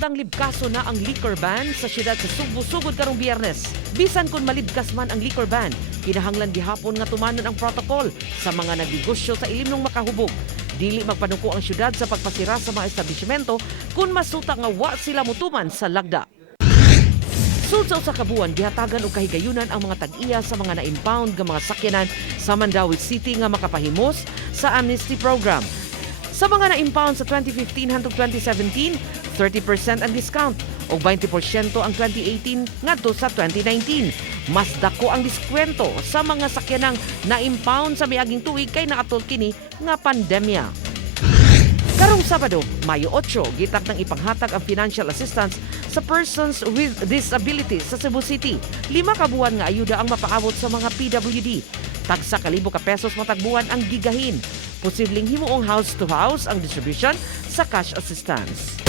Masdang libkaso na ang liquor ban sa siyudad sa Cebu sugod karong Biyernes. Bisan kung malibkas man ang liquor ban, kinahanglan gihapon nga tumanon ang protocol sa mga nagnegosyo sa ilim ng makahubog. Dili magpanuko ang siyudad sa pagpasira sa mga establishmento kung masuta nga wa sila mutuman sa lagda. Sulsa sa kabuan, gihatagan og kahigayunan ang mga tag-iya sa mga na-impound nga mga sakyanan sa Mandaue City nga makapahimos sa amnesty program. Sa mga na-impound sa 2015 hangtod 2017, 30% ang discount o 20% ang 2018 ngadto sa 2019. Mas dako ang diskwento sa mga sakyanang na-impound sa miaging tuig kay naatol kini nga pandemya. Karong Sabado, Mayo 8, gitak ng ipanghatag ang financial assistance sa persons with disabilities sa Cebu City. 5 ka buwan nga ayuda ang mapaabot sa mga PWD. Tagsa ka libo ka pesos matagbuan ang gigahin. Posibleng himuong house-to-house ang distribution sa cash assistance.